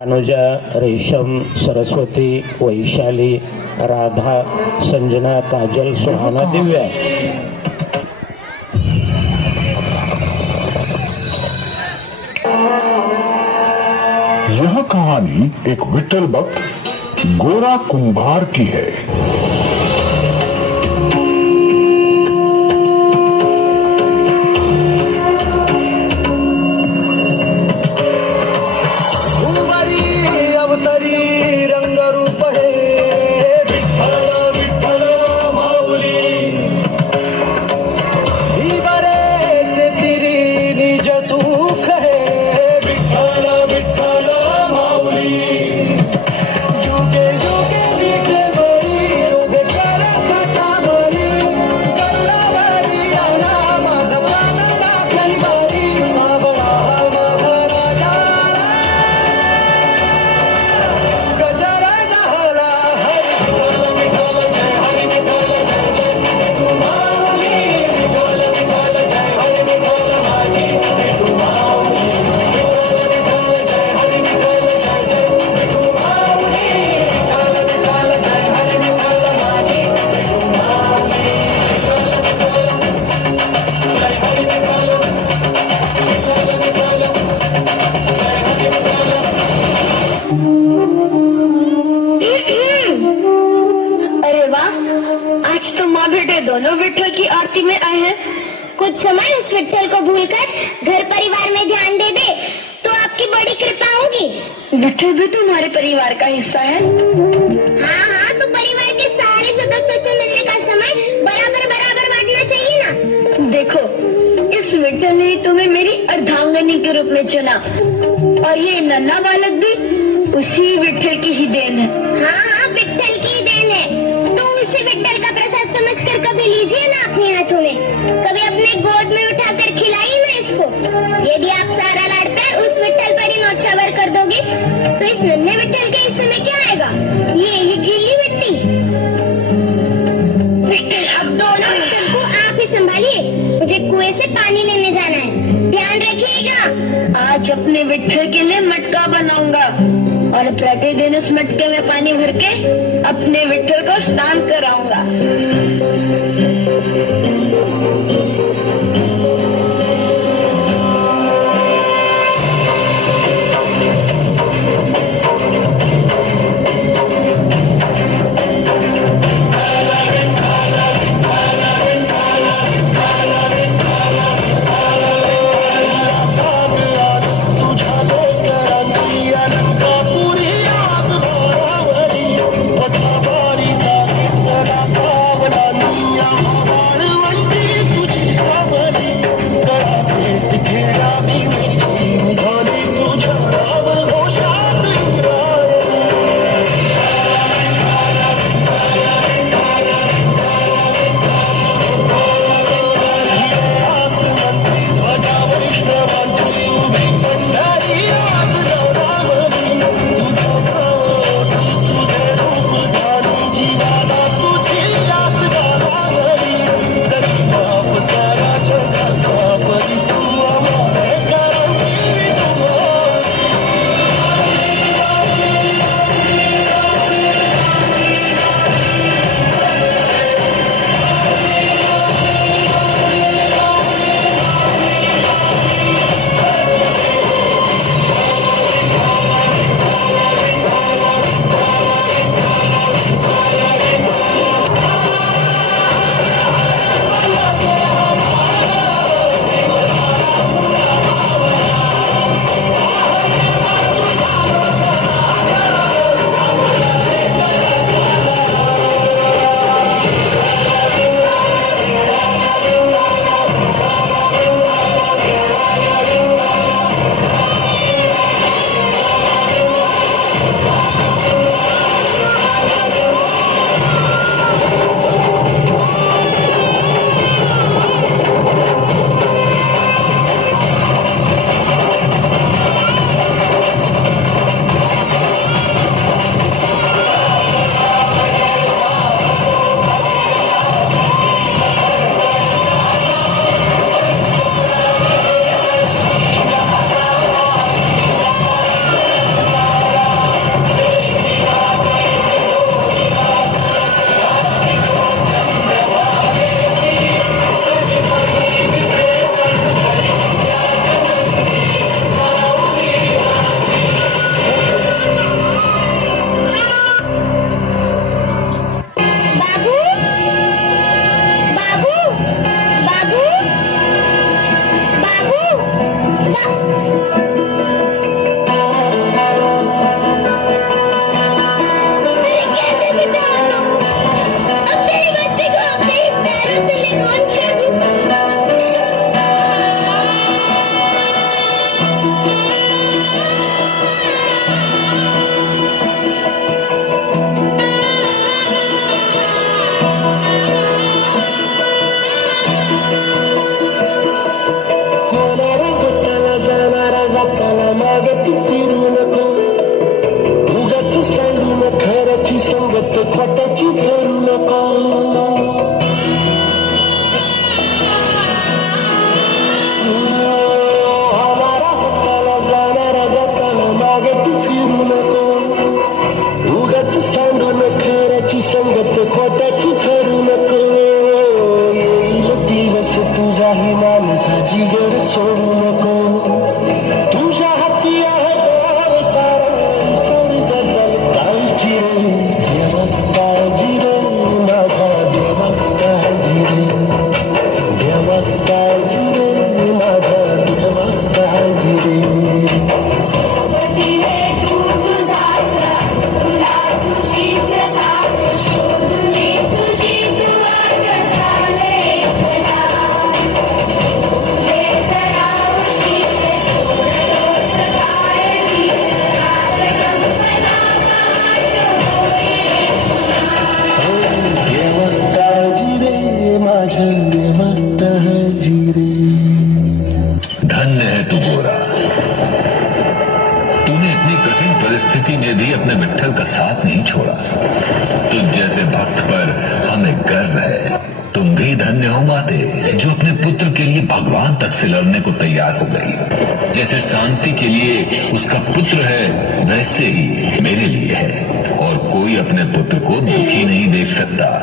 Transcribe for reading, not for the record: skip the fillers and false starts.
अनुजा, रेशम, सरस्वती, वैशाली, राधा, संजना, काजल, सुहाना, दिव्या। यह कहानी एक विठल भक्त गोरा कुंभार की है। रंगरूप हे विठ्ठल विठ्ठल माऊली ही बरेच तिरी निज सुख हे विठ्ठल विठ्ठल माऊली जुगे जुगे विठ्ठली उभे कर छटावरी गल्लावरी आला माझा प्राण दाखली बारी साबळा माझा राजा गजरा झाला हरी विठ्ठल जय हरी विठ्ठल जय तू माऊली विठ्ठल विठ्ठल जय हरी विठ्ठल माझी तू माऊली विठ्ठल विठ्ठल जय हरी विठ्ठल जय तू माऊली विठ्ठल विठ्ठल जय हरी विठ्ठल माझी तू माऊली विठ्ठल विठ्ठल जय हरी विठ्ठल विठ्ठल विठ्ठल जय हरी विठ्ठल। अरे वाह, आज तो माँ बेटे दोनों विठ्ठल की आरती में आए हैं। कुछ समय उस विठ्ठल को भूलकर घर परिवार में ध्यान दे दे तो आपकी बड़ी कृपा होगी। विठ्ठल भी तुम्हारे परिवार का हिस्सा है। हाँ हाँ, तो परिवार के सारे सदस्यों से मिलने का समय बराबर बराबर बांटना चाहिए ना। देखो, इस विठ्ठल ने तुम्हें मेरी अर्धांगिनी के रूप में चुना और ये नन्हा बालक भी उसी विठ्ठल की ही देन है। हाँ हाँ, विठ्ठल की ही देन है, तो उसे विठ्ठल का प्रसाद समझकर कभी लीजिए ना अपने हाथों में, कभी अपने गोद में उठाकर खिलाइए ना इसको। यदि आप सारा लाड प्यार उस विठ्ठल पर ही न्योछावर कर दोगे तो इस नन्हे विठ्ठल के हिस्से में क्या आएगा? ये गीली मिट्टी। विठ्ठल, अब दोनों विठ्ठल को आप ही संभालिए, मुझे कुएं से पानी लेने जाना है, ध्यान रखिएगा। आज अपने विठ्ठल के लिए मटका बनाऊंगा और प्रतिदिन उस मटके में पानी भर के अपने विठ्ठल को स्नान कराऊंगा। तुझी इतनी कठिन परिस्थिति में भी अपने विट्ठल का साथ नहीं छोड़ा। तुझ जैसे भक्त पर हमें गर्व है। तुम भी धन्य हो माते, जो अपने पुत्र के लिए भगवान तक से लड़ने को तैयार हो गई। जैसे शांति के लिए उसका पुत्र है, वैसे ही मेरे लिए है। और कोई अपने पुत्र को दुखी नहीं देख सकता।